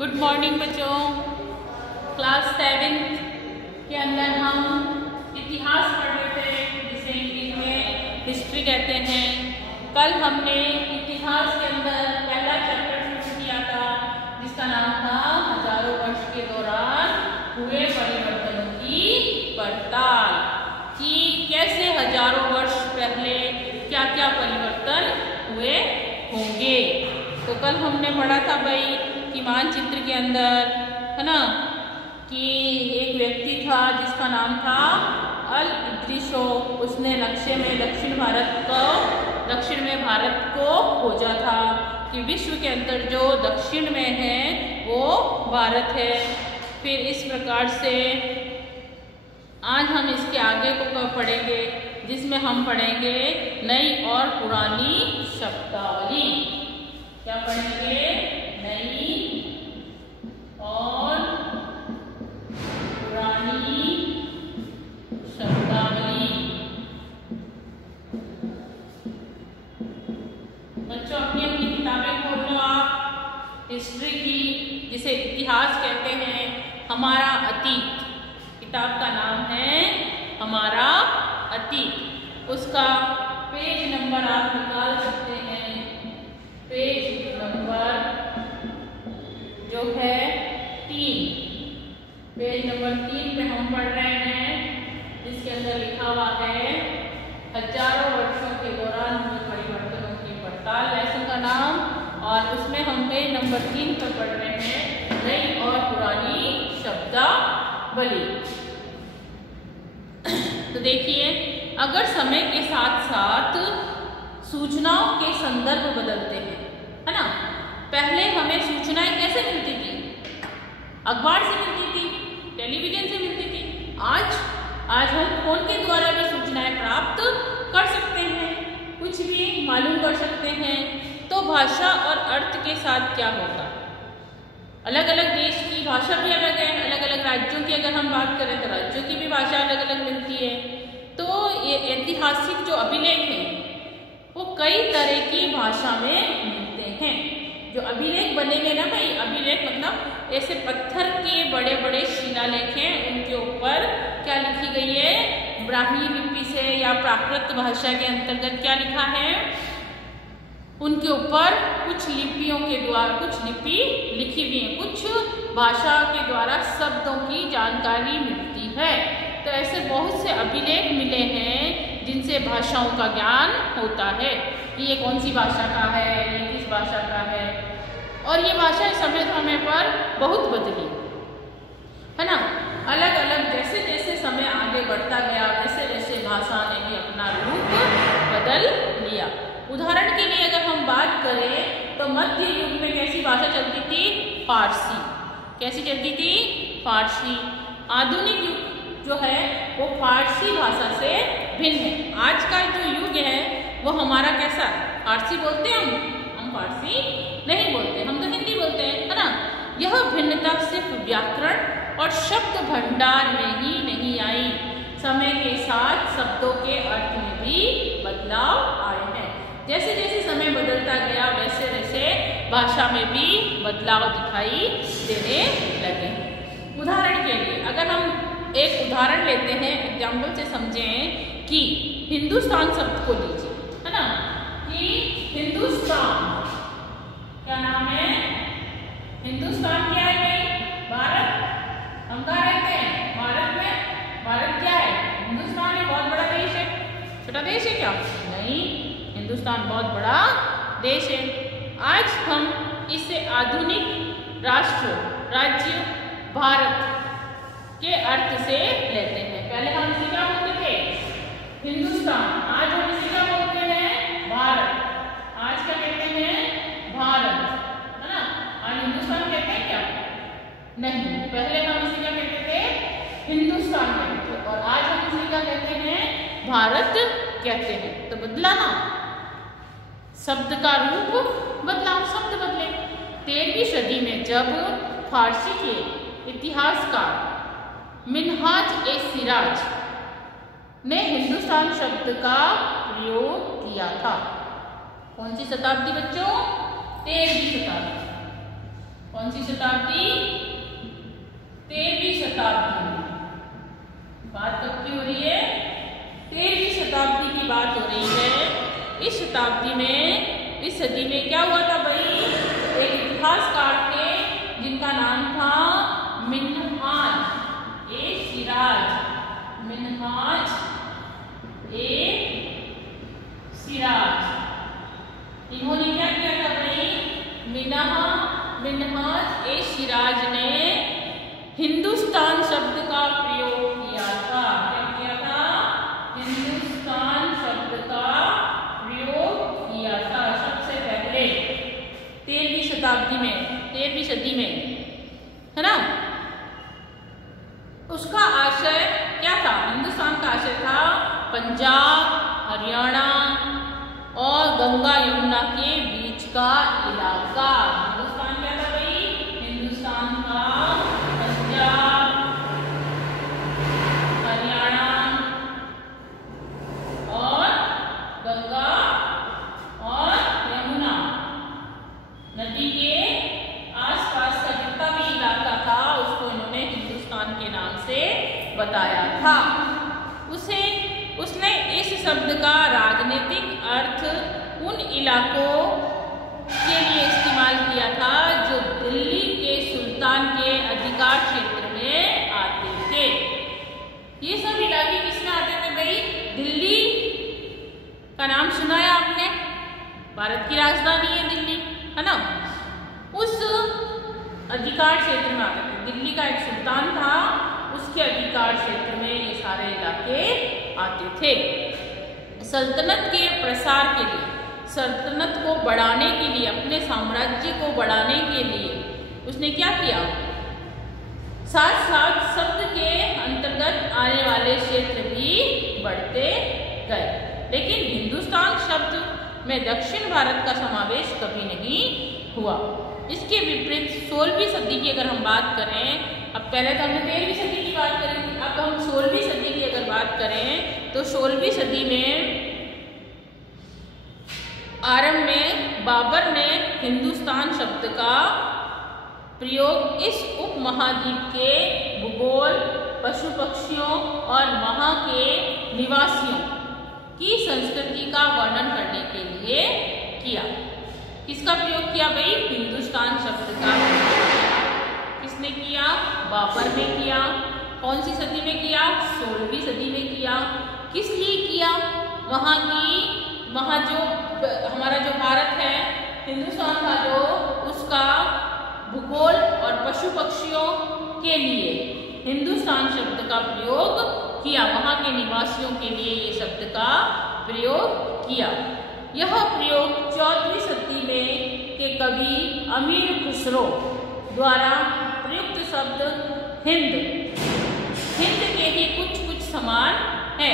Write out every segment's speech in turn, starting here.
Good morning बच्चों। Class 7 के अंदर हम इतिहास पढ़ रहे थे, जिसे इंग्लिश में हिस्ट्री कहते हैं। कल हमने इतिहास के अंदर पहला चैप्टर शुरू किया था, जिसका नाम था हजारों वर्ष के दौरान हुए परिवर्तनों की पड़ताल, कि कैसे हजारों वर्ष पहले क्या क्या परिवर्तन हुए होंगे। तो कल हमने पढ़ा था भाई कि मानचित्र के अंदर है ना, कि एक व्यक्ति था जिसका नाम था अल इद्रिसो। उसने नक्शे में दक्षिण में भारत को खोजा था कि विश्व के अंदर जो दक्षिण में है वो भारत है। फिर इस प्रकार से आज हम इसके आगे को कब पढ़ेंगे, जिसमें हम पढ़ेंगे नई और पुरानी शब्दावली। क्या पढ़ेंगे? नई और पुरानी शब्दावली। बच्चों अपनी अपनी किताबें खोल लो आप हिस्ट्री की, जिसे इतिहास कहते हैं। हमारा अतीत किताब का नाम है हमारा अतीत। उसका पेज नंबर आप निकाल सकते हैं। पेज नंबर जो है 3, पेज नंबर 3 पे हम पढ़ रहे हैं, जिसके अंदर लिखा हुआ है हजारों वर्षों के दौरान हुए परिवर्तनों की पड़ताल, लेसन का नाम। और उसमें हम पेज नंबर 3 पर पढ़ रहे हैं नई और पुरानी शब्दावली। तो देखिए, अगर समय के साथ साथ सूचनाओं के संदर्भ बदलते हैं, है ना। पहले हमें सूचनाएं कैसे मिलती थी? अखबार से मिलती थी, टेलीविजन से मिलती थी। आज हम फोन के द्वारा भी सूचनाएं प्राप्त कर सकते हैं, कुछ भी मालूम कर सकते हैं। तो भाषा और अर्थ के साथ क्या होगा? अलग अलग देश की भाषा भी अलग है, अलग अलग राज्यों की अगर हम बात करें तो राज्यों की भी भाषा अलग अलग मिलती है। तो ये ऐतिहासिक जो अभिलेख हैं वो कई तरह की भाषा में मिलते हैं। जो अभिलेख बने हुए ना भाई, अभिलेख मतलब ऐसे पत्थर के बड़े बड़े शिलालेख हैं, उनके ऊपर क्या लिखी गई है? ब्राह्मी लिपि से या प्राकृत भाषा के अंतर्गत क्या लिखा है? उनके ऊपर कुछ लिपियों के द्वारा कुछ लिपि लिखी हुई है, कुछ भाषा के द्वारा शब्दों की जानकारी मिलती है। तो ऐसे बहुत से अभिलेख मिले हैं जिनसे भाषाओं का ज्ञान होता है कि ये कौन सी भाषा का है, ये किस भाषा का है। और ये भाषा समय समय पर बहुत बदली, है ना। अलग अलग जैसे जैसे समय आगे बढ़ता गया, वैसे वैसे भाषा ने भी अपना रूप बदल लिया। उदाहरण के लिए अगर हम बात करें तो मध्य युग में कैसी भाषा चलती थी? फारसी। कैसी चलती थी? फारसी। आधुनिक युग जो है वो फारसी भाषा से भिन्न है। आज का जो युग है वो हमारा कैसा? फारसी बोलते हैं हम फारसी नहीं बोलते, हम तो हिंदी बोलते हैं, है ना। यह भिन्नता सिर्फ व्याकरण और शब्द भंडार में ही नहीं आई, समय के साथ शब्दों के अर्थ में भी बदलाव आए हैं। जैसे जैसे समय बदलता गया वैसे वैसे भाषा में भी बदलाव दिखाई देने लगे। उदाहरण के लिए अगर हम एक उदाहरण लेते हैं, एग्जाम्पल से समझें कि हिंदुस्तान शब्द को लीजिए, है ना, कि हिंदुस्तान क्या नाम है? हिंदुस्तान क्या है भाई? भारत। हम कहाँ रहते हैं? भारत में। भारत क्या है? हिंदुस्तान एक बहुत बड़ा देश है। छोटा देश है क्या? नहीं, हिंदुस्तान बहुत बड़ा देश है। आज हम इसे आधुनिक राष्ट्र राज्य भारत के अर्थ से लेते हैं। पहले हम इसे क्या बोलते थे? हिंदुस्तान। आज हम इसे क्या बोलते हैं? भारत। आज क्या कहते हैं? भारत, है ना। आज हिंदुस्तान कहते हैं क्या? नहीं, पहले हम इसे क्या कहते थे? हिंदुस्तान कहते थे, और आज हम इसे क्या कहते हैं? भारत कहते हैं। तो बदला ना, शब्द का रूप बदला, शब्द बदले। 13वीं सदी में जब फारसी के इतिहासकार मिन्हाज ए सिराज ने हिंदुस्तान शब्द का प्रयोग किया था। कौन सी शताब्दी बच्चों? 13वीं शताब्दी। कौन सी शताब्दी? 13वीं शताब्दी में। बात कब की हो रही है? 13वीं शताब्दी की बात हो रही है। इस शताब्दी में, इस सदी में क्या हुआ था भाई? एक इतिहासकार थे जिनका नाम था मिन्हाज ए सिराज। मिन्हाज ए सिराज। इन्होंने क्या किया था भाई? मिन्हाज ए सिराज ने हिंदुस्तान शब्द का प्रयोग किया था। क्या किया था? हिंदुस्तान शब्द का प्रयोग किया था सबसे पहले 13वीं शताब्दी में, 13वीं सदी में, है ना। उसका आशय क्या था? हिंदुस्तान का आशय था पंजाब, हरियाणा और गंगा यमुना के बीच का इलाका। हिंदुस्तान क्या था भाई? हिंदुस्तान का पंजाब, हरियाणा और गंगा और यमुना नदी के आसपास का जितना भी इलाका था उसको इन्होंने हिंदुस्तान के नाम से बताया था। उसने इस शब्द का राजनीतिक अर्थ उन इलाकों के लिए इस्तेमाल किया था जो दिल्ली के सुल्तान के अधिकार क्षेत्र में आते थे। ये सब इलाके किसमें आते थे भाई? दिल्ली का नाम सुना है आपने? भारत की राजधानी है दिल्ली, है ना। उस अधिकार क्षेत्र में आते थे। दिल्ली का एक सुल्तान था, उसके अधिकार क्षेत्र में ये सारे इलाके आते थे। सल्तनत के प्रसार के लिए, सल्तनत को बढ़ाने के लिए, अपने साम्राज्य को बढ़ाने के लिए उसने क्या किया? साथ साथ शब्द के अंतर्गत आने वाले क्षेत्र भी बढ़ते गए। लेकिन हिंदुस्तान शब्द में दक्षिण भारत का समावेश कभी नहीं हुआ। इसके विपरीत 16वीं सदी की अगर हम बात करें, अब पहले तो हमने 13वीं सदी की बात करी, अब हम 16वीं सदी की अगर बात करें तो 16वीं सदी में आरंभ में बाबर ने हिंदुस्तान शब्द का प्रयोग इस उपमहाद्वीप के भूगोल, पशु पक्षियों और वहाँ के निवासियों की संस्कृति का वर्णन करने के लिए किया। किसका प्रयोग किया भाई? हिंदुस्तान शब्द का। किसने किया? बाबर ने किया। कौन सी सदी में किया? 16वीं सदी में किया। किस लिए किया? वहाँ जो हमारा जो भारत है, हिंदुस्तान का जो, उसका भूगोल और पशु पक्षियों के लिए हिंदुस्तान शब्द का प्रयोग किया। वहाँ के निवासियों के लिए ये शब्द का प्रयोग किया। यह प्रयोग 14वीं सदी में के कवि अमीर खुसरो द्वारा प्रयुक्त शब्द हिंद के ही कुछ समान है।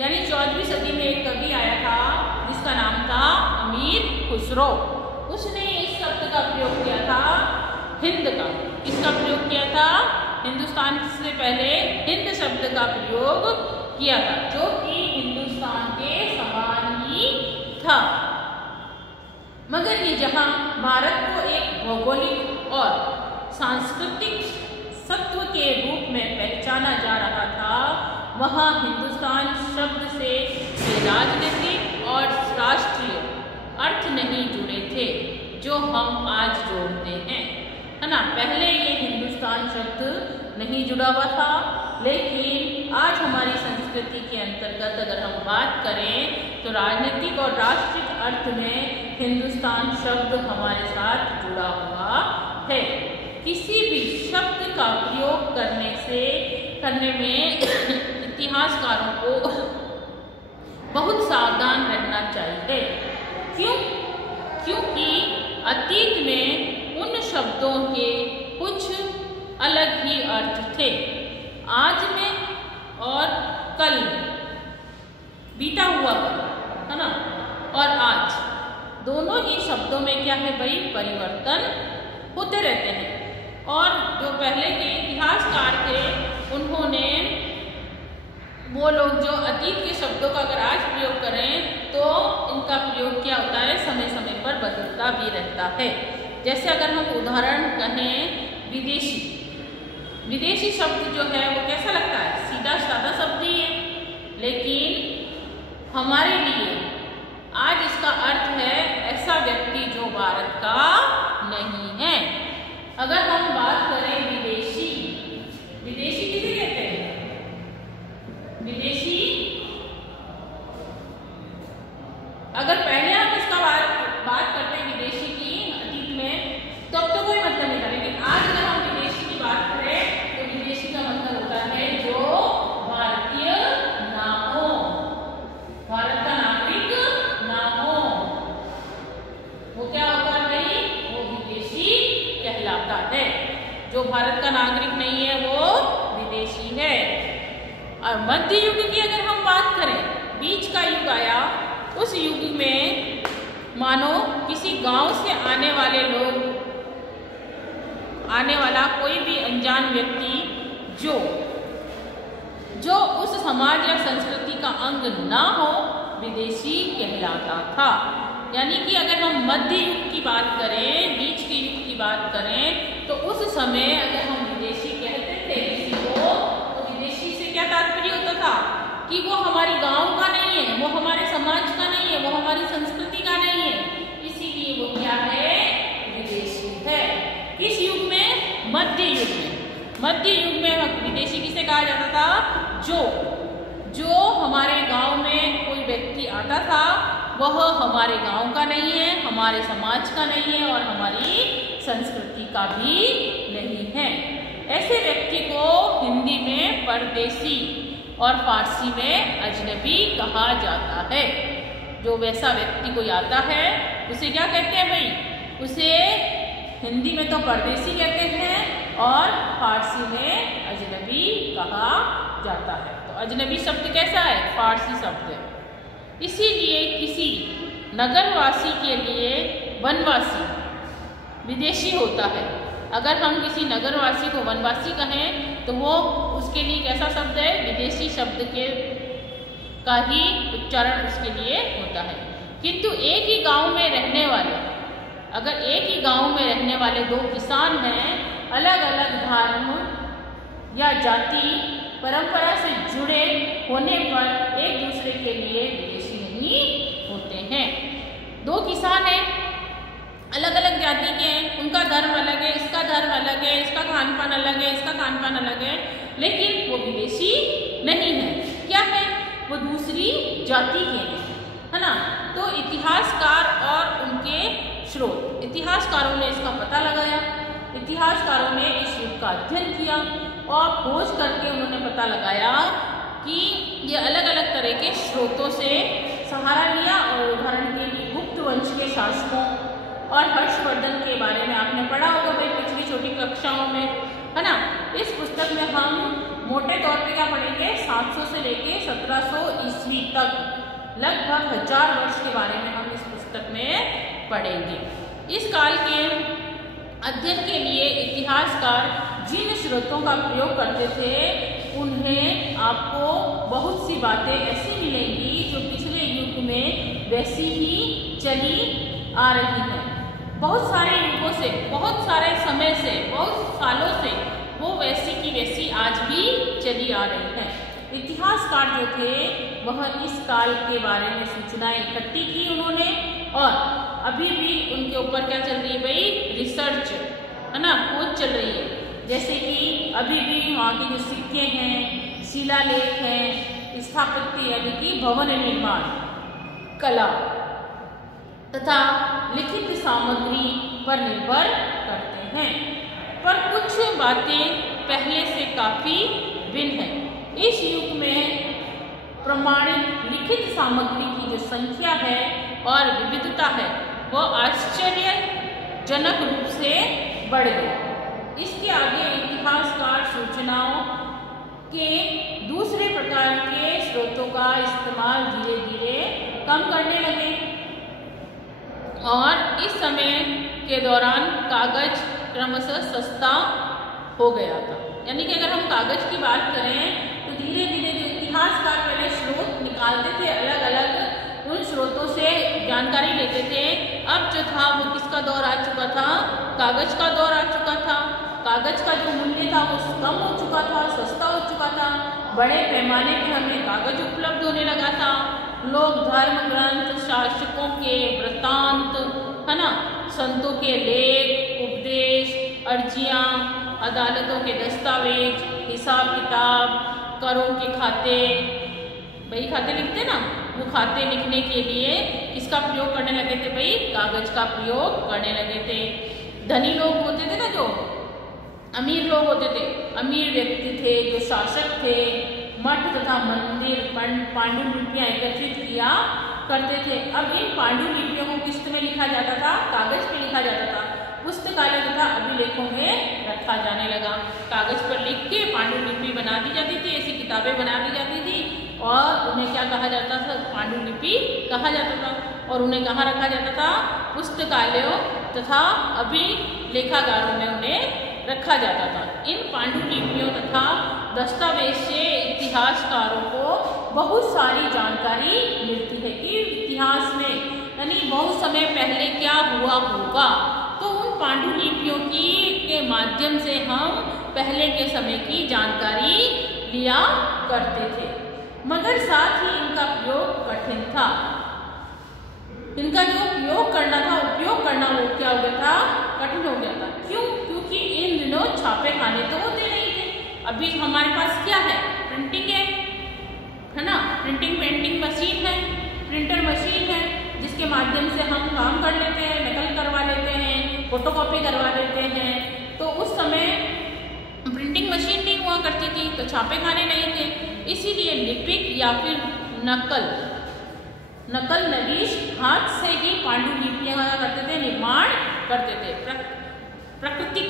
यानी 14वीं सदी में एक कवि आया था जिसका नाम था अमीर खुसरो। उसने इस शब्द का प्रयोग किया था हिंद का। किसका प्रयोग किया था? हिंदुस्तान से पहले हिंद शब्द का प्रयोग किया था, जो कि हिंदुस्तान के समान ही था। मगर ये जहां भारत को एक भौगोलिक और सांस्कृतिक सत्व के रूप में पहचाना जा रहा था, वहाँ हिंदुस्तान शब्द से राजनीतिक और राष्ट्रीय अर्थ नहीं जुड़े थे जो हम आज जोड़ते हैं, है ना। पहले ये हिंदुस्तान शब्द नहीं जुड़ा हुआ था, लेकिन आज हमारी संस्कृति के अंतर्गत अगर हम बात करें तो राजनीतिक और राष्ट्रीय अर्थ में हिंदुस्तान शब्द हमारे साथ जुड़ा हुआ है। किसी भी शब्द का प्रयोग करने में इतिहासकारों को बहुत सावधान रहना चाहिए। क्योंकि अतीत में उन शब्दों के कुछ अलग ही अर्थ थे। आज में और कल बीता हुआ है ना, और आज दोनों ही शब्दों में क्या है भाई? परिवर्तन होते रहते हैं। और जो पहले के इतिहासकार थे उन्होंने, वो लोग जो अतीत के शब्दों का अगर आज प्रयोग करें तो इनका प्रयोग क्या होता है? समय समय पर बदलता भी रहता है। जैसे अगर हम उदाहरण कहें विदेशी, विदेशी शब्द जो है वो कैसा लगता है, सीधा साधा शब्द ही है, लेकिन हमारे लिए आज इसका अर्थ है ऐसा व्यक्ति जो भारत का नहीं है। अगर हम बात करें विदेशी, विदेशी किसे कहते हैं, विदेशी अगर पहले हम इसका बात करते हैं विदेशी की अतीत में तब तो कोई मतलब नहीं था, लेकिन आज अगर हम विदेशी की बात करें तो विदेशी का मतलब होता है जो भारतीय ना हो, भारत का नागरिक ना हो, वो क्या होगा भाई, वो विदेशी कहलाता है। जो भारत का नागरिक नहीं है वो विदेशी है। और मध्य युग की अगर हम बात करें, बीच का युग आया, उस युग में मानो किसी गांव से आने वाले लोग, आने वाला कोई भी अनजान व्यक्ति जो उस समाज या संस्कृति का अंग ना हो, विदेशी कहलाता था। यानी कि अगर हम मध्य युग की बात करें, बीच के युग की बात करें, तो उस समय अगर हम विदेशी कहते थे किसी को, तो विदेशी से क्या तात्पर्य होता था कि वो हमारी गांव का नहीं है, वो हमारे समाज का नहीं है, वो हमारी संस्कृति का नहीं है, इसीलिए वो क्या है, विदेशी है। किस युग में, मध्य युग में। मध्य युग में विदेशी किसे कहा जाता था, जो हमारे गांव में कोई व्यक्ति आता था वह हमारे गांव का नहीं है, हमारे समाज का नहीं है और हमारी संस्कृति का भी नहीं है। ऐसे व्यक्ति को हिंदी में परदेसी और फारसी में अजनबी कहा जाता है। जो वैसा व्यक्ति कोई आता है उसे क्या कहते हैं भाई, उसे हिंदी में तो परदेसी कहते हैं और फारसी में अजनबी कहा जाता है। तो अजनबी शब्द कैसा है, फारसी शब्द है। इसीलिए किसी नगरवासी के लिए वनवासी विदेशी होता है। अगर हम किसी नगरवासी को वनवासी कहें तो वो उसके लिए कैसा शब्द है, विदेशी शब्द का ही उच्चारण उसके लिए होता है। किंतु एक ही गांव में रहने वाले, अगर एक ही गांव में रहने वाले दो किसान हैं, अलग अलग धर्म या जाति परंपरा से जुड़े होने पर एक दूसरे के लिए विदेशी नहीं होते हैं। दो किसान हैं, अलग अलग जाति के हैं, उनका धर्म अलग है, इसका धर्म अलग है, इसका खान पान अलग है, इसका खान पान अलग है, लेकिन वो विदेशी नहीं है। क्या है, वो दूसरी जाति के हैं, है ना। तो इतिहासकार और उनके स्रोत, इतिहासकारों ने इसका पता लगाया, इतिहासकारों ने इस युग का अध्ययन किया और खोज करके उन्होंने पता लगाया कि ये अलग अलग तरह के स्रोतों से सहारा लिया। और उदाहरण के लिए गुप्त वंश के शासकों और हर्षवर्धन के बारे में आपने पढ़ा होगा भाई पिछली छोटी कक्षाओं में, है ना। इस पुस्तक में हम मोटे तौर पे क्या पढ़ेंगे, 700 से लेके 1700 ईस्वी तक लगभग 1000 वर्ष के बारे में हम इस पुस्तक में पढ़ेंगे। इस काल के अध्ययन के लिए इतिहासकार जिन स्रोतों का प्रयोग करते थे उन्हें आपको बहुत सी बातें ऐसी मिलेंगी जो पिछले युग में वैसी ही चली आ रही हैं। बहुत सारे युगों से, बहुत सारे समय से, बहुत सालों से वो वैसी की वैसी आज भी चली आ रही है। इतिहासकार जो थे वह इस काल के बारे में सूचनाएं इकट्ठी की उन्होंने, और अभी भी उनके ऊपर क्या चल रही है भाई, रिसर्च, है ना, खोज चल रही है। जैसे कि अभी भी वहाँ के जो सिक्के हैं, शिलालेख हैं, स्थापत्य यानी कि भवन निर्माण कला तथा लिखित सामग्री पर निर्भर करते हैं। पर कुछ बातें पहले से काफी भिन्न हैं। इस युग में प्रमाणित लिखित सामग्री की जो संख्या है और विविधता है वह आश्चर्यजनक रूप से बढ़ गई। इसके आगे इतिहासकार सूचनाओं के दूसरे प्रकार के स्रोतों का इस्तेमाल धीरे धीरे कम करने लगे और इस समय के दौरान कागज क्रमशः सस्ता हो गया था। यानी कि अगर हम कागज की बात करें तो धीरे धीरे जो इतिहासकार पहले स्रोत निकालते थे, अलग अलग उन स्रोतों से जानकारी लेते थे, अब जो था वो किसका किसका दौर आ चुका था? कागज का दौर आ चुका था। कागज का जो मूल्य था वो कम हो चुका था, सस्ता हो चुका था। बड़े पैमाने पे हमें कागज उपलब्ध होने लगा था। लोग धर्म ग्रंथ, शासकों के वृत्तांत, है ना, संतों के लेख, उपदेश, अर्जियां, अदालतों के दस्तावेज, हिसाब किताब, करों के खाते, भाई खाते लिखते ना, वो खाते लिखने के लिए किसका प्रयोग करने लगे थे भाई? कागज का प्रयोग करने लगे थे। धनी लोग होते थे ना, जो अमीर लोग होते थे, अमीर व्यक्ति थे, जो शासक थे, मठ तथा मंदिर पांडुलिपियां एकत्रित किया करते थे। अब इन पांडुलिपियों को किस में लिखा जाता था? कागज पे लिखा जाता था। पुस्तकालय तथा अभिलेखों में रखा जाने लगा। कागज पर लिख के पांडुलिपि बना दी जाती थी, ऐसी किताबें बना दी जाती थी और उन्हें क्या कहा जाता था? पांडुलिपि कहा जाता था। और उन्हें कहाँ रखा जाता था? पुस्तकालयों तथा अभिलेखागारों में उन्हें रखा जाता था। इन पांडुलिपियों तथा दस्तावेज से इतिहासकारों को बहुत सारी जानकारी मिलती है कि इतिहास में यानी बहुत समय पहले क्या हुआ होगा। तो उन पांडुलिपियों के माध्यम से हम पहले के समय की जानकारी लिया करते थे, मगर साथ ही इनका प्रयोग कठिन था। इनका जो प्रयोग करना था, उपयोग करना, वो क्या हो गया था? कठिन हो गया था। क्यों? क्योंकि इन दिनों छापे खाने तो होते नहीं थे। अभी हमारे पास क्या है? प्रिंटिंग है ना, प्रिंटिंग पेंटिंग मशीन है, प्रिंटर मशीन है, जिसके माध्यम से हम काम कर लेते हैं, नकल करवा लेते हैं, फोटोकॉपी करवा लेते हैं। तो उस समय प्रिंटिंग मशीन नहीं हुआ करती थी, तो छापे खाने नहीं थे। इसीलिए लिपिक या फिर नकल नवीश हाथ से ही पांडुलिपियां करते थे, निर्माण करते थे। प्राकृतिक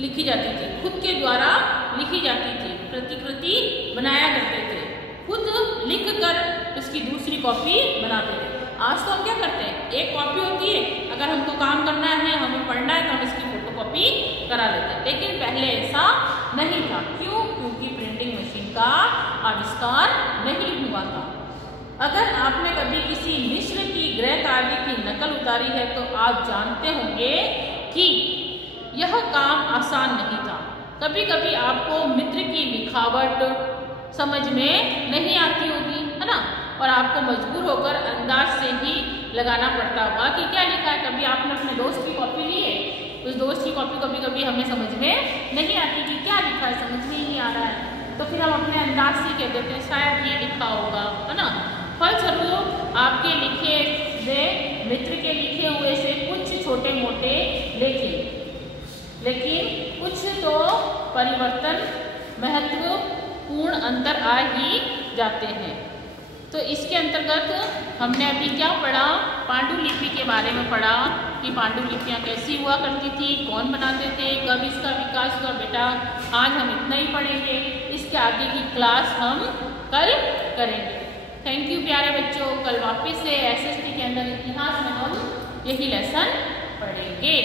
लिखी जाती थी, खुद के द्वारा लिखी जाती थी, प्रतिकृति बनाया करते थे, खुद लिख कर उसकी दूसरी कॉपी बनाते थे। आज तो हम क्या करते हैं? एक कॉपी होती है, अगर हमको काम करना है, हमें पढ़ना है, तो हम इसकी फोटोकॉपी करा लेते हैं। लेकिन पहले ऐसा नहीं था। क्यों? क्योंकि प्रिंटिंग मशीन का आविष्कार नहीं हुआ था। अगर आपने कभी किसी मिस्र की गृह कार्य की नकल उतारी है तो आप जानते होंगे कि यह काम आसान नहीं था। कभी कभी आपको मित्र की लिखावट समझ में नहीं आती होगी, है ना, और आपको मजबूर होकर अंदाज से ही लगाना पड़ता होगा कि क्या लिखा है। कभी आपने अपने दोस्त की कॉपी ली है, उस दोस्त की कॉपी कभी कभी हमें समझ में नहीं आती कि क्या लिखा है, समझ में ही नहीं आ रहा है, तो फिर हम अपने अंदाज से कह देते हैं शायद ये लिखा होगा, है ना। फलस्वरूप आपके लिखे से मित्र के लिखे हुए से कुछ छोटे मोटे लेकिन कुछ तो परिवर्तन, महत्वपूर्ण अंतर आ ही जाते हैं। तो इसके अंतर्गत हमने अभी क्या पढ़ा? पांडुलिपि के बारे में पढ़ा कि पांडुलिपियाँ कैसी हुआ करती थी, कौन बनाते थे, कब इसका विकास हुआ। बेटा आज हम इतना ही पढ़ेंगे, इसके आगे की क्लास हम कल करेंगे। थैंक यू प्यारे बच्चों। कल वापस से SST के अंदर इतिहास में हम यही लेसन पढ़ेंगे।